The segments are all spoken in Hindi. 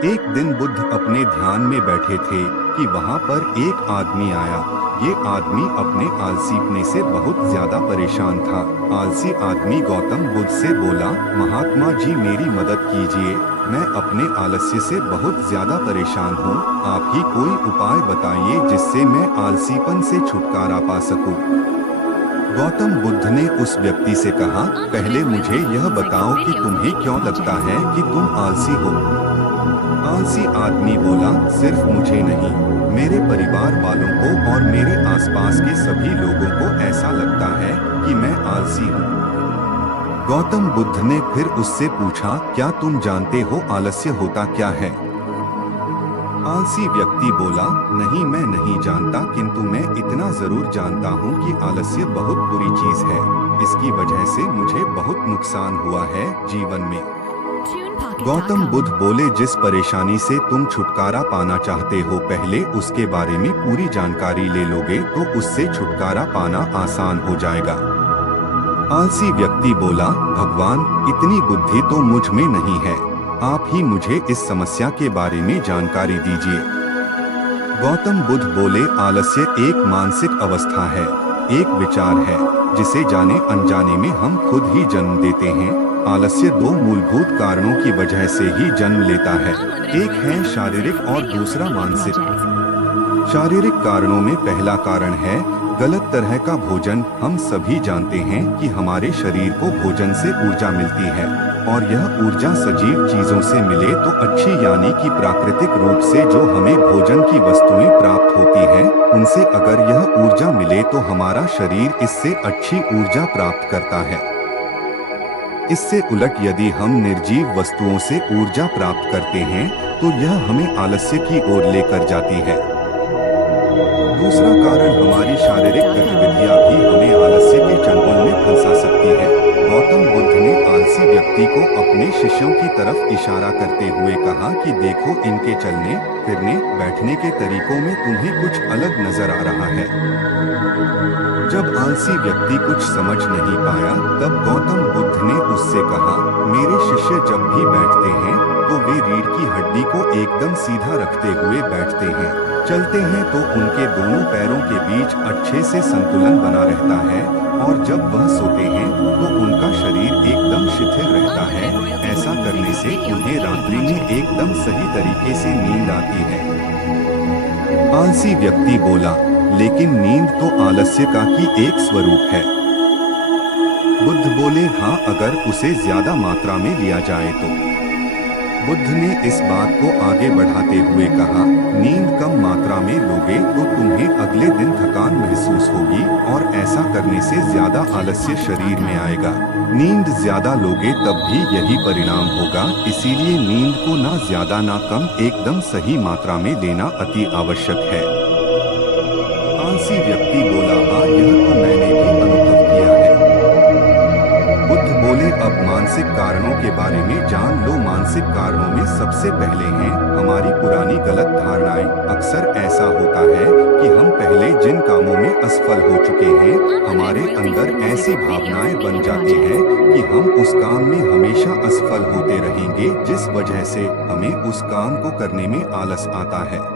एक दिन बुद्ध अपने ध्यान में बैठे थे कि वहाँ पर एक आदमी आया। ये आदमी अपने आलसीपने से बहुत ज्यादा परेशान था। आलसी आदमी गौतम बुद्ध से बोला, महात्मा जी मेरी मदद कीजिए, मैं अपने आलस्य से बहुत ज्यादा परेशान हूँ। आप ही कोई उपाय बताइए जिससे मैं आलसीपन से छुटकारा पा सकूं। गौतम बुद्ध ने उस व्यक्ति से कहा, पहले मुझे यह बताओ कि तुम्हें क्यों लगता है कि तुम आलसी हो। आलसी आदमी बोला, सिर्फ मुझे नहीं, मेरे परिवार वालों को और मेरे आसपास के सभी लोगों को ऐसा लगता है कि मैं आलसी हूँ। गौतम बुद्ध ने फिर उससे पूछा, क्या तुम जानते हो आलस्य होता क्या है? आलसी व्यक्ति बोला, नहीं मैं नहीं जानता, किंतु मैं इतना जरूर जानता हूँ कि आलस्य बहुत बुरी चीज है। इसकी वजह से मुझे बहुत नुकसान हुआ है जीवन में। गौतम बुद्ध बोले, जिस परेशानी से तुम छुटकारा पाना चाहते हो पहले उसके बारे में पूरी जानकारी ले लोगे तो उससे छुटकारा पाना आसान हो जाएगा। आलसी व्यक्ति बोला, भगवान इतनी बुद्धि तो मुझ में नहीं है, आप ही मुझे इस समस्या के बारे में जानकारी दीजिए। गौतम बुद्ध बोले, आलस्य एक मानसिक अवस्था है, एक विचार है जिसे जाने अनजाने में हम खुद ही जन्म देते हैं। आलस्य दो मूलभूत कारणों की वजह से ही जन्म लेता है, एक है शारीरिक और दूसरा मानसिक। शारीरिक कारणों में पहला कारण है गलत तरह का भोजन। हम सभी जानते हैं कि हमारे शरीर को भोजन से ऊर्जा मिलती है और यह ऊर्जा सजीव चीजों से मिले तो अच्छी, यानी कि प्राकृतिक रूप से जो हमें भोजन की वस्तुएं प्राप्त होती हैं, उनसे अगर यह ऊर्जा मिले तो हमारा शरीर इससे अच्छी ऊर्जा प्राप्त करता है। इससे उलट यदि हम निर्जीव वस्तुओं से ऊर्जा प्राप्त करते हैं तो यह हमें आलस्य की ओर लेकर जाती है। दूसरा कारण हमारी शारीरिक गतिविधियां भी हमें आलस्य के चंगुल में फंसा सकती है। गौतम बुद्ध ने आलसी व्यक्ति को अपने शिष्यों की तरफ इशारा करते हुए कहा कि देखो, इनके चलने फिरने बैठने के तरीकों में तुम्हें कुछ अलग नजर आ रहा है। जब आलसी व्यक्ति कुछ समझ नहीं पाया तब गौतम बुद्ध ने उससे कहा, मेरे शिष्य जब भी बैठते हैं तो वे रीढ़ की हड्डी को एकदम सीधा रखते हुए बैठते हैं। चलते हैं तो उनके दोनों पैरों के बीच अच्छे से संतुलन बना रहता है और जब वह सोते हैं तो उनका शरीर एकदम शिथिल रहता है। ऐसा करने से उन्हें रात्रि में एकदम सही तरीके से नींद आती है। आलसी व्यक्ति बोला, लेकिन नींद तो आलस्य का ही एक स्वरूप है। बुद्ध बोले, हाँ, अगर उसे ज्यादा मात्रा में लिया जाए तो। बुद्ध ने इस बात को आगे बढ़ाते हुए कहा, नींद कम मात्रा में लोगे तो तुम्हें अगले दिन थकान महसूस होगी और ऐसा करने से ज्यादा आलस्य शरीर में आएगा। नींद ज्यादा लोगे तब भी यही परिणाम होगा, इसीलिए नींद को ना ज्यादा ना कम, एकदम सही मात्रा में लेना अति आवश्यक है। आलसी व्यक्ति बोला, हाँ, यह तो मैंने भी अनुभव किया है। बुद्ध बोले, अब मानसिक कारणों के बारे में जान लो। मानसिक कारणों में सबसे पहले हैं हमारी पुरानी गलत धारणाएं। अक्सर ऐसा होता है कि हम पहले जिन कामों में असफल हो चुके हैं, हमारे अंदर ऐसी भावनाएं बन जाती हैं कि हम उस काम में हमेशा असफल होते रहेंगे, जिस वजह से हमें उस काम को करने में आलस आता है।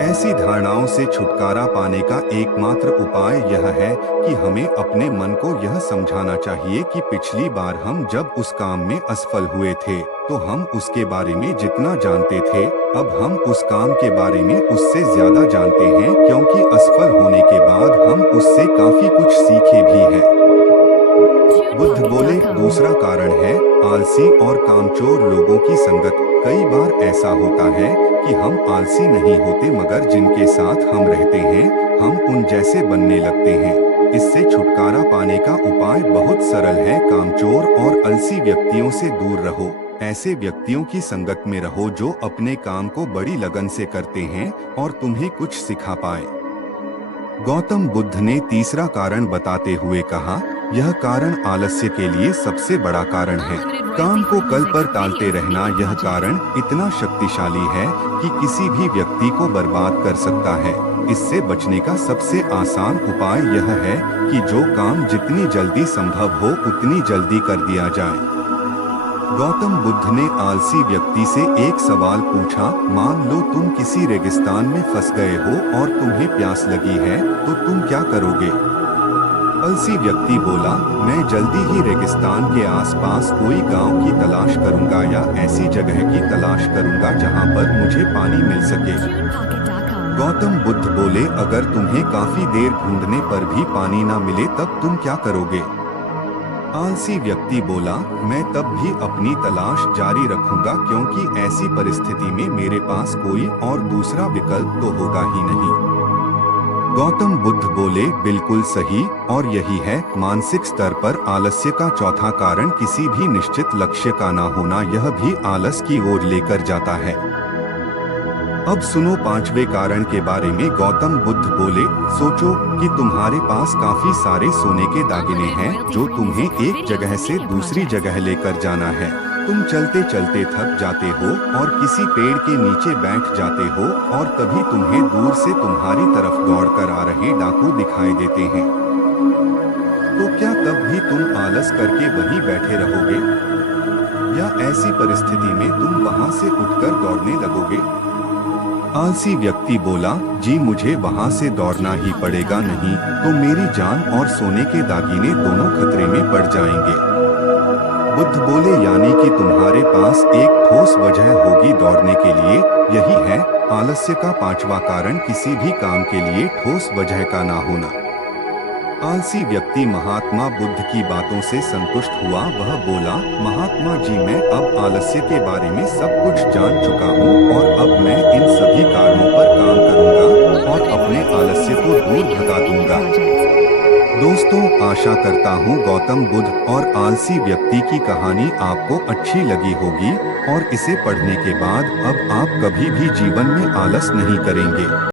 ऐसी धारणाओं से छुटकारा पाने का एकमात्र उपाय यह है कि हमें अपने मन को यह समझाना चाहिए कि पिछली बार हम जब उस काम में असफल हुए थे तो हम उसके बारे में जितना जानते थे, अब हम उस काम के बारे में उससे ज्यादा जानते हैं, क्योंकि असफल होने के बाद हम उससे काफी कुछ सीखे भी हैं। बुद्ध बोले, दूसरा कारण है आलसी और कामचोर लोगों की संगत। कई बार ऐसा होता है कि हम आलसी नहीं होते, मगर जिनके साथ हम रहते हैं हम उन जैसे बनने लगते हैं। इससे छुटकारा पाने का उपाय बहुत सरल है। कामचोर और आलसी व्यक्तियों से दूर रहो। ऐसे व्यक्तियों की संगत में रहो जो अपने काम को बड़ी लगन से करते हैं और तुम्हें कुछ सिखा पाए। गौतम बुद्ध ने तीसरा कारण बताते हुए कहा, यह कारण आलस्य के लिए सबसे बड़ा कारण है। काम को कल पर टालते रहना, यह कारण इतना शक्तिशाली है कि किसी भी व्यक्ति को बर्बाद कर सकता है। इससे बचने का सबसे आसान उपाय यह है कि जो काम जितनी जल्दी संभव हो उतनी जल्दी कर दिया जाए। गौतम बुद्ध ने आलसी व्यक्ति से एक सवाल पूछा, मान लो तुम किसी रेगिस्तान में फंस गए हो और तुम्हें प्यास लगी है, तो तुम क्या करोगे? आलसी व्यक्ति बोला, मैं जल्दी ही रेगिस्तान के आसपास कोई गांव की तलाश करूंगा या ऐसी जगह की तलाश करूंगा जहां पर मुझे पानी मिल सके। गौतम बुद्ध बोले, अगर तुम्हें काफी देर ढूंढने पर भी पानी ना मिले तब तुम क्या करोगे? आलसी व्यक्ति बोला, मैं तब भी अपनी तलाश जारी रखूंगा क्योंकि ऐसी परिस्थिति में मेरे पास कोई और दूसरा विकल्प तो होगा ही नहीं। गौतम बुद्ध बोले, बिल्कुल सही, और यही है मानसिक स्तर पर आलस्य का चौथा कारण किसी भी निश्चित लक्ष्य का ना होना, यह भी आलस की ओर लेकर जाता है। अब सुनो पांचवें कारण के बारे में। गौतम बुद्ध बोले, सोचो कि तुम्हारे पास काफी सारे सोने के दागिने हैं जो तुम्हें एक जगह से दूसरी जगह लेकर जाना है। तुम चलते चलते थक जाते हो और किसी पेड़ के नीचे बैठ जाते हो और तभी तुम्हें दूर से तुम्हारी तरफ दौड़कर आ रहे डाकू दिखाई देते हैं। तो क्या तब भी तुम आलस करके वहीं बैठे रहोगे या ऐसी परिस्थिति में तुम वहां से उठकर दौड़ने लगोगे? आलसी व्यक्ति बोला, जी मुझे वहां से दौड़ना ही पड़ेगा, नहीं तो मेरी जान और सोने के दागिने दोनों खतरे में पड़ जाएंगे। बुद्ध बोले, यानी कि तुम्हारे पास एक ठोस वजह होगी दौड़ने के लिए। यही है आलस्य का पांचवा कारण, किसी भी काम के लिए ठोस वजह का ना होना। आलसी व्यक्ति महात्मा बुद्ध की बातों से संतुष्ट हुआ। वह बोला, महात्मा जी, मैं अब आलस्य के बारे में सब कुछ जान चुका हूँ और अब मैं इन सभी कारणों पर काम करूँगा और अपने आलस्य को दूर भगा दूंगा। दोस्तों, आशा करता हूँ गौतम बुद्ध और आलसी व्यक्ति की कहानी आपको अच्छी लगी होगी और इसे पढ़ने के बाद अब आप कभी भी जीवन में आलस नहीं करेंगे।